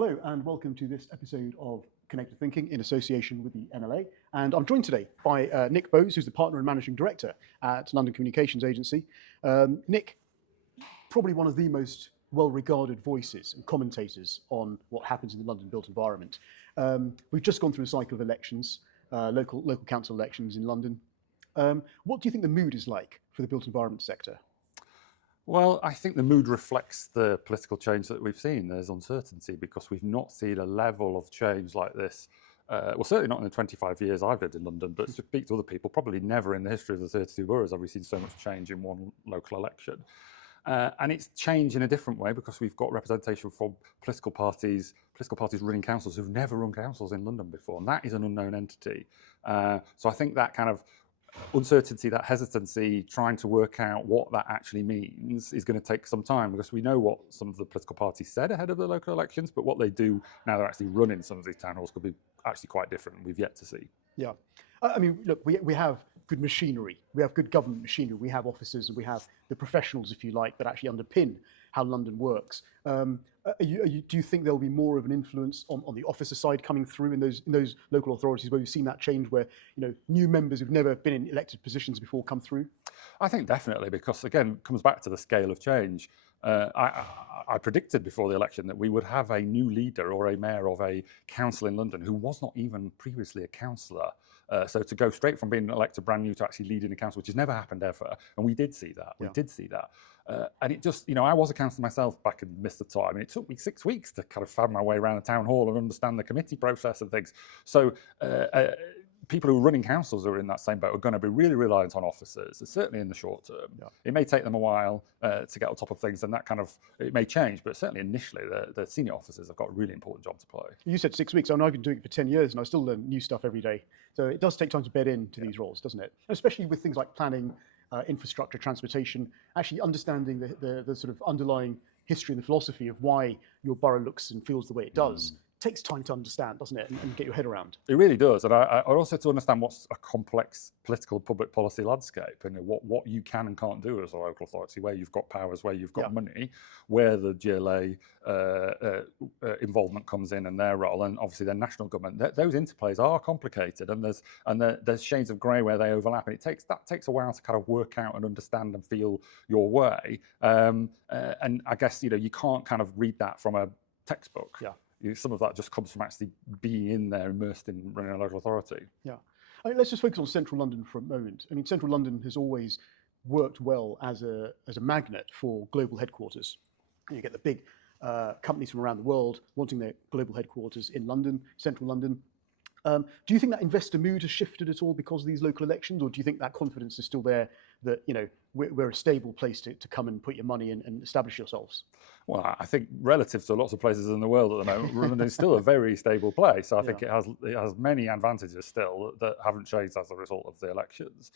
Hello and welcome to this episode of Connected Thinking in association with the NLA. And I'm joined today by Nick Bowes, who's the partner and managing director at London Communications Agency. Nick, probably one of the most well-regarded voices and commentators on what happens in the London built environment. We've just gone through a cycle of elections, local council elections in London. What do you think the mood is like for the built environment sector? Well, I think the mood reflects the political change that we've seen. There's uncertainty because we've not seen a level of change like this. Well, certainly not in the 25 years I've lived in London, but to speak to other people, probably never in the history of the 32 boroughs have we seen so much change in one local election. And it's changed in a different way because we've got representation from political parties running councils who've never run councils in London before, and that is an unknown entity. So I think that kind of uncertainty, that hesitancy, trying to work out what that actually means is going to take some time, because we know what some of the political parties said ahead of the local elections, but what they do now they're actually running some of these town halls could be actually quite different, and we've yet to see. Yeah. I mean, look, we have good machinery, we have good government machinery, we have officers, and we have the professionals, if you like, that actually underpin how London works. Do you think there'll be more of an influence on the officer side coming through in those local authorities where we've seen that change, where new members who've never been in elected positions before come through? I think definitely, because again, it comes back to the scale of change. I predicted before the election that we would have a new leader or a mayor of a council in London who was not even previously a councillor. So to go straight from being elected brand new to actually leading a council, which has never happened ever, and we did see that. We did see that. And it just, I was a councillor myself back in the midst of time, and it took me 6 weeks to kind of find my way around the town hall and understand the committee process and things. So people who are running councils who are in that same boat are going to be really reliant on officers, certainly in the short term. Yeah. It may take them a while to get on top of things, and that kind of, it may change, but certainly initially the senior officers have got a really important job to play. You said 6 weeks. I mean, I've been doing it for 10 years and I still learn new stuff every day. So it does take time to bed into these roles, doesn't it? Especially with things like planning, infrastructure, transportation, actually understanding the sort of underlying history and the philosophy of why your borough looks and feels the way it does. Takes time to understand, doesn't it, and get your head around. It really does, and I also to understand what's a complex political public policy landscape, and what you can and can't do as a local authority, where you've got powers, where you've got money, where the GLA involvement comes in and their role, and obviously their national government. Those interplays are complicated, and there's shades of grey where they overlap, and that takes a while to kind of work out and understand and feel your way. And I guess you can't kind of read that from a textbook. Yeah. Some of that just comes from actually being in there, immersed in running a local authority. Yeah. I mean, let's just focus on Central London for a moment. I mean, Central London has always worked well as a magnet for global headquarters. You get the big companies from around the world wanting their global headquarters in London, Central London. Do you think that investor mood has shifted at all because of these local elections, or do you think that confidence is still there that we're a stable place to come and put your money in and establish yourselves? Well, I think relative to lots of places in the world at the moment, London is still a very stable place. So I think it has many advantages still that haven't changed as a result of the elections.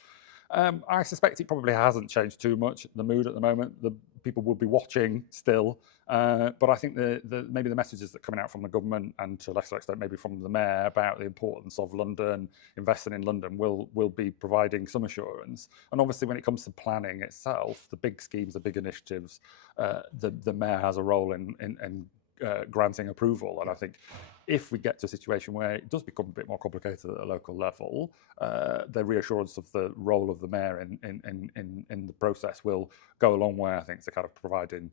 I suspect it probably hasn't changed too much, the mood at the moment. The people will be watching still. But I think maybe the messages that are coming out from the government, and to a lesser extent maybe from the mayor, about the importance of London, investing in London, will be providing some assurance. And obviously when it comes to planning itself, the big schemes, the big initiatives, the mayor has a role in granting approval. And I think if we get to a situation where it does become a bit more complicated at a local level, the reassurance of the role of the mayor in the process will go a long way, I think, to kind of providing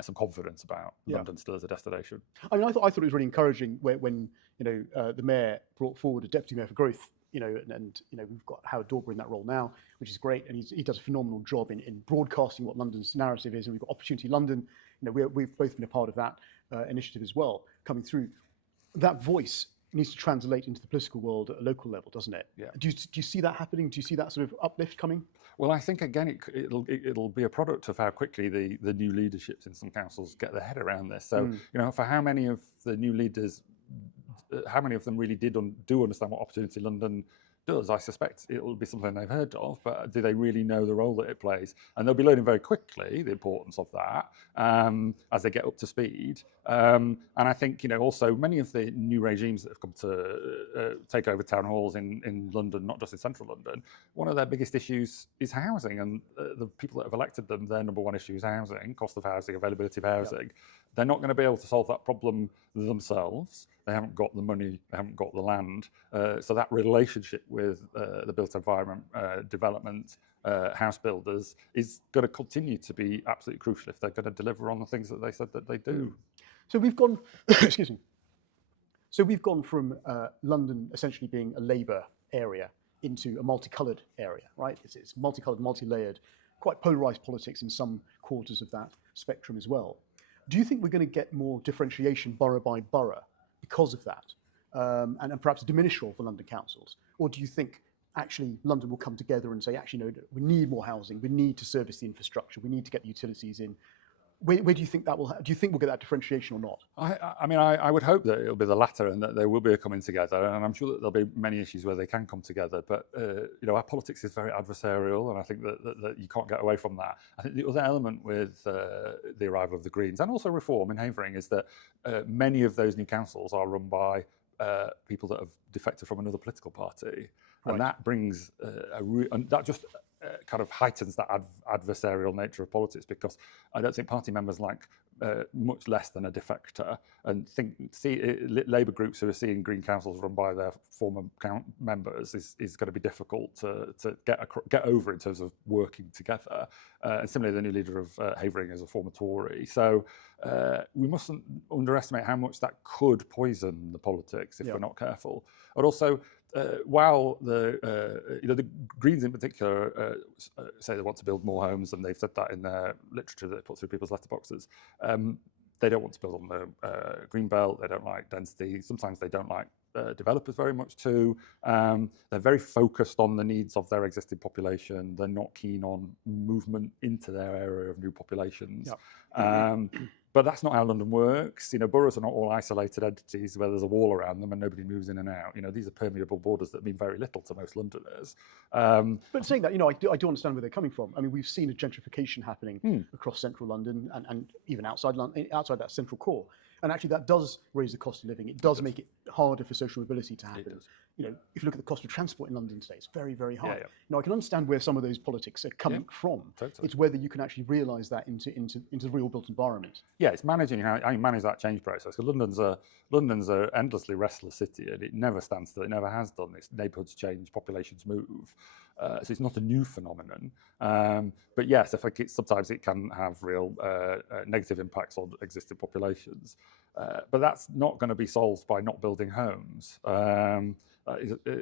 some confidence about London still as a destination. I mean, I thought it was really encouraging when the mayor brought forward a deputy mayor for growth. And we've got Howard Dorber in that role now, which is great, and he does a phenomenal job in broadcasting what London's narrative is. And we've got Opportunity London. We've both been a part of that initiative as well, coming through. That voice needs to translate into the political world at a local level, doesn't it? Yeah. Do you see that happening? Do you see that sort of uplift coming? Well, I think again it'll be a product of how quickly the new leaderships in some councils get their head around this. So for how many of the new leaders, how many of them really do understand what Opportunity London does? I suspect it will be something they've heard of, but do they really know the role that it plays? And they'll be learning very quickly the importance of that as they get up to speed. And I think also many of the new regimes that have come to take over town halls in London, not just in central London, one of their biggest issues is housing, and the people that have elected them, their number one issue is housing, cost of housing, availability of housing. they're not going to be able to solve that problem themselves. They haven't got the money, they haven't got the land. So that relationship with the built environment, development, house builders is going to continue to be absolutely crucial if they're going to deliver on the things that they said that they do. So we've gone, excuse me. So we've gone from London essentially being a Labour area into a multicoloured area, right? It's multicoloured, multi-layered, quite polarised politics in some quarters of that spectrum as well. Do you think we're going to get more differentiation borough by borough because of that, and perhaps a diminished role for London councils? Or do you think actually London will come together and say, actually, no, we need more housing, we need to service the infrastructure, we need to get the utilities in? Where do you think that will? Do you think we'll get that differentiation or not? I mean, I would hope that it'll be the latter, and that there will be a coming together. And I'm sure that there'll be many issues where they can come together. But our politics is very adversarial, and I think that you can't get away from that. I think the other element with the arrival of the Greens and also reform in Havering is that many of those new councils are run by people that have defected from another political party, and that brings and that just kind of heightens that adversarial nature of politics, because I don't think party members like much less than a defector, and Labour groups who are seeing Green councils run by their former members is going to be difficult to get over in terms of working together. And similarly, the new leader of Havering is a former Tory, so we mustn't underestimate how much that could poison the politics if we're not careful. But also, while the Greens in particular say they want to build more homes, and they've said that in their literature that they put through people's letterboxes, they don't want to build on the green belt. They don't like density. Sometimes they don't like developers very much too. They're very focused on the needs of their existing population. They're not keen on movement into their area of new populations. But that's not how London works. Boroughs are not all isolated entities where there's a wall around them and nobody moves in and out. These are permeable borders that mean very little to most Londoners. But saying that, I do understand where they're coming from. I mean, we've seen a gentrification happening across central London and even outside London, outside that central core. And actually, that does raise the cost of living. It does make it harder for social mobility to happen. If you look at the cost of transport in London today, it's very, very high. I can understand where some of those politics are coming from. Totally. It's whether you can actually realise that into the real built environment. Yeah, it's managing how you manage that change process. Because London's an endlessly restless city, and it never stands still. It never has done. Its neighbourhoods change, populations move. So it's not a new phenomenon. But yes, I think sometimes it can have real negative impacts on existing populations. But that's not going to be solved by not building homes.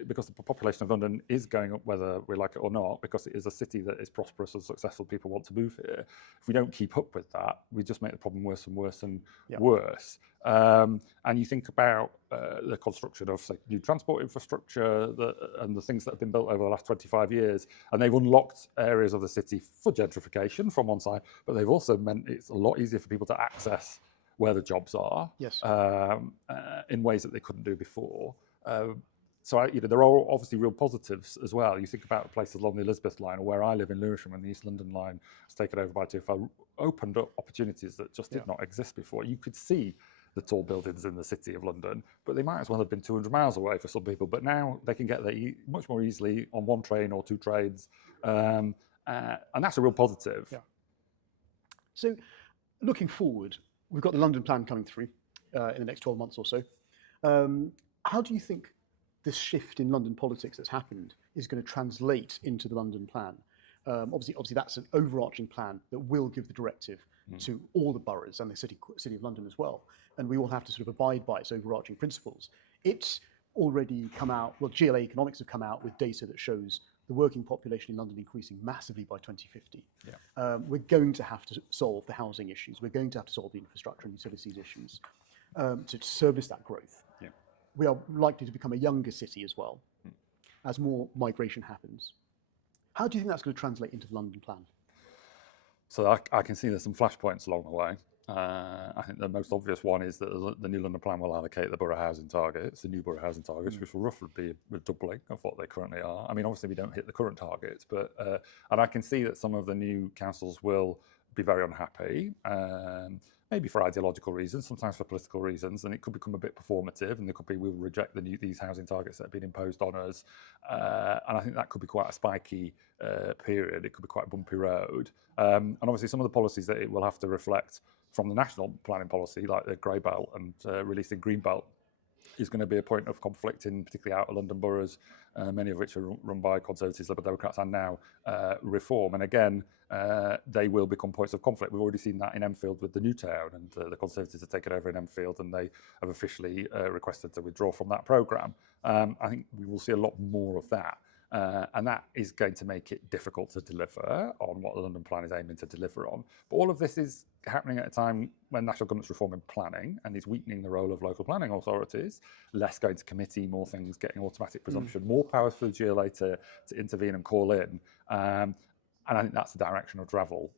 Because the population of London is going up whether we like it or not, because it is a city that is prosperous and successful. People want to move here. If we don't keep up with that, we just make the problem worse and worse and worse. And you think about the construction of, say, new transport infrastructure and the things that have been built over the last 25 years, and they've unlocked areas of the city for gentrification from one side, but they've also meant it's a lot easier for people to access where the jobs are in ways that they couldn't do before. So there are obviously real positives as well. You think about places along the Elizabeth line, or where I live in Lewisham, when the East London line was taken over by TfL, opened up opportunities that just did not exist before. You could see the tall buildings in the city of London, but they might as well have been 200 miles away for some people. But now they can get there much more easily on one train or two trains, and that's a real positive. So looking forward, we've got the London plan coming through in the next 12 months or so. How do you think this shift in London politics that's happened is going to translate into the London plan? Obviously, that's an overarching plan that will give the directive to all the boroughs and the city of London as well. And we all have to sort of abide by its overarching principles. It's already come out, well, GLA Economics have come out with data that shows the working population in London increasing massively by 2050. We're going to have to solve the housing issues. We're going to have to solve the infrastructure and utilities issues to service that growth. We are likely to become a younger city as well, as more migration happens. How do you think that's going to translate into the London plan? So I can see there's some flashpoints along the way. I think the most obvious one is that the new London plan will allocate the borough housing targets, the new borough housing targets, which will roughly be a doubling of what they currently are. I mean, obviously we don't hit the current targets, but and I can see that some of the new councils will be very unhappy. Maybe for ideological reasons, sometimes for political reasons, and it could become a bit performative, and there could be, we'll reject these housing targets that have been imposed on us. And I think that could be quite a spiky period. It could be quite a bumpy road. And obviously some of the policies that it will have to reflect from the national planning policy, like the grey belt and releasing green belt, is going to be a point of conflict in particularly outer London boroughs, many of which are run by Conservatives, Liberal Democrats, and now Reform. And again, they will become points of conflict. We've already seen that in Enfield with the new town, and the Conservatives have taken over in Enfield, and they have officially requested to withdraw from that programme. I think we will see a lot more of that. And that is going to make it difficult to deliver on what the London plan is aiming to deliver on. But all of this is happening at a time when national government's reforming planning and is weakening the role of local planning authorities, less going to committee, more things getting automatic presumption, more powers for the GLA to intervene and call in. And I think that's the direction of travel.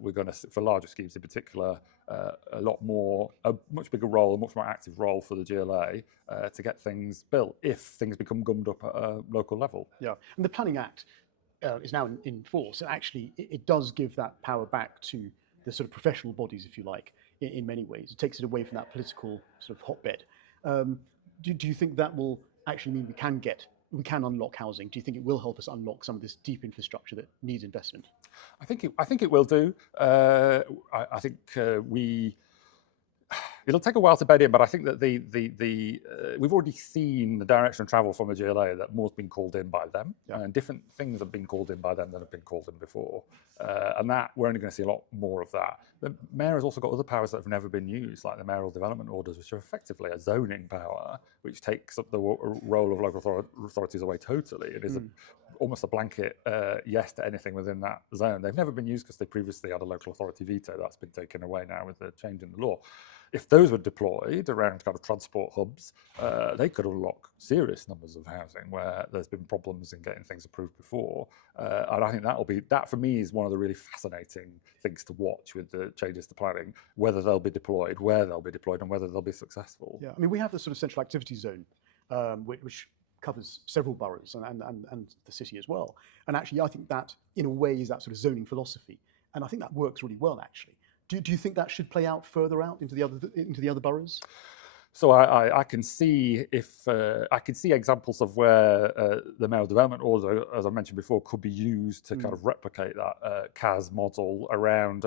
We're going to, for larger schemes in particular, a much bigger role, a much more active role for the GLA to get things built if things become gummed up at a local level. Yeah, and the Planning Act is now in force, and actually it does give that power back to the sort of professional bodies, if you like, in many ways. It takes it away from that political sort of hotbed. Do you think that will actually mean we can unlock housing? Do you think it will help us unlock some of this deep infrastructure that needs investment? I think it will do. I think it'll take a while to bed in, but I think that we've already seen the direction of travel from the GLA, that more's been called in by them, and different things have been called in by them than have been called in before, and that we're only going to see a lot more of that. The mayor has also got other powers that have never been used, like the mayoral development orders, which are effectively a zoning power, which takes up the role of local authorities away totally. It is almost a blanket yes to anything within that zone. They've never been used because they previously had a local authority veto. That's been taken away now with the change in the law. If those were deployed around kind of transport hubs, they could unlock serious numbers of housing where there's been problems in getting things approved before. And I think that for me is one of the really fascinating things to watch with the changes to planning, whether they'll be deployed, where they'll be deployed, and whether they'll be successful. Yeah, I mean, we have the sort of central activity zone, which covers several boroughs and the city as well. And actually, I think that, in a way, is that sort of zoning philosophy. And I think that works really well, actually. Do you think that should play out further out into the other boroughs? So I can see examples of where the mayoral development order, as I mentioned before, could be used to kind of replicate that CAS model around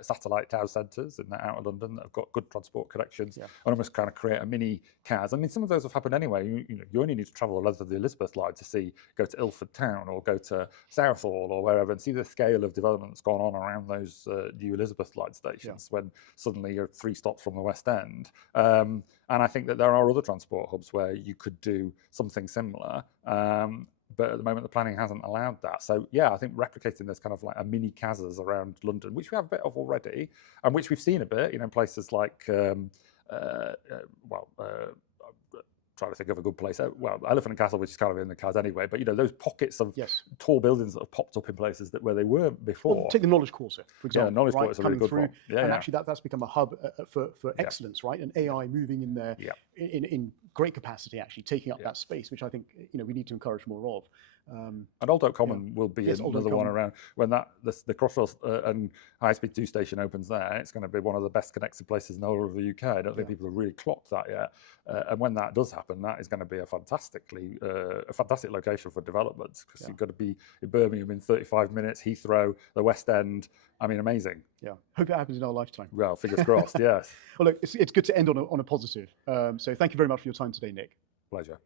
satellite town centres in the outer London that have got good transport connections, and almost kind of create a mini CAS. I mean, some of those have happened anyway. You only need to travel the length of the Elizabeth line to go to Ilford Town or go to Southall or wherever and see the scale of development that's gone on around those new Elizabeth line stations when suddenly you're 3 stops from the West End. And I think that there are other transport hubs where you could do something similar. But at the moment, the planning hasn't allowed that. So, I think replicating this kind of like a mini CASs around London, which we have a bit of already, and which we've seen a bit, in places like, trying to think of a good place. Elephant and Castle, which is kind of in the CAS anyway, but those pockets of tall buildings that have popped up in places where they weren't before. Well, take the Knowledge Quarter, for example. Yeah, the Knowledge Quarter is a really good one. And actually, that's become a hub for excellence, right? And AI moving in there in great capacity, actually taking up that space, which I think we need to encourage more of. And Old Oak Common will be another one around when the Crossrail and High Speed 2 station opens there. It's going to be one of the best connected places in the whole of the UK. I don't think people have really clocked that yet. And when that does happen, that is going to be a fantastic location for development, because you've got to be in Birmingham in 35 minutes, Heathrow, the West End. I mean, amazing. Yeah, hope it happens in our lifetime. Well, fingers crossed. Yes. Well, look, it's good to end on a positive. So thank you very much for your time today, Nick. Pleasure.